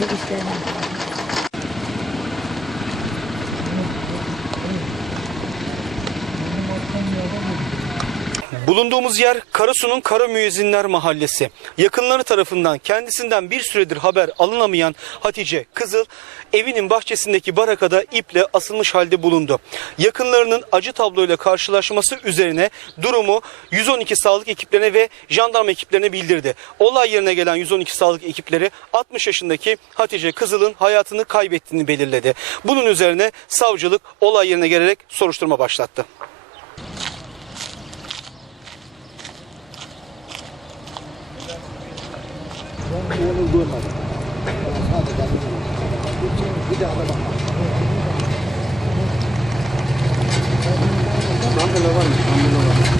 右下に。Thank you. Bulunduğumuz yer Karasu'nun Kara Müezzinler Mahallesi. Yakınları tarafından kendisinden bir süredir haber alınamayan Hatice Kızıl evinin bahçesindeki barakada iple asılmış halde bulundu. Yakınlarının acı tabloyla karşılaşması üzerine durumu 112 sağlık ekiplerine ve jandarma ekiplerine bildirdi. Olay yerine gelen 112 sağlık ekipleri 60 yaşındaki Hatice Kızıl'ın hayatını kaybettiğini belirledi. Bunun üzerine savcılık olay yerine gelerek soruşturma başlattı. onu görmedim. Ben sadece Gittim bir daha da bakmadım. Mandala var mı? Mandala var mı?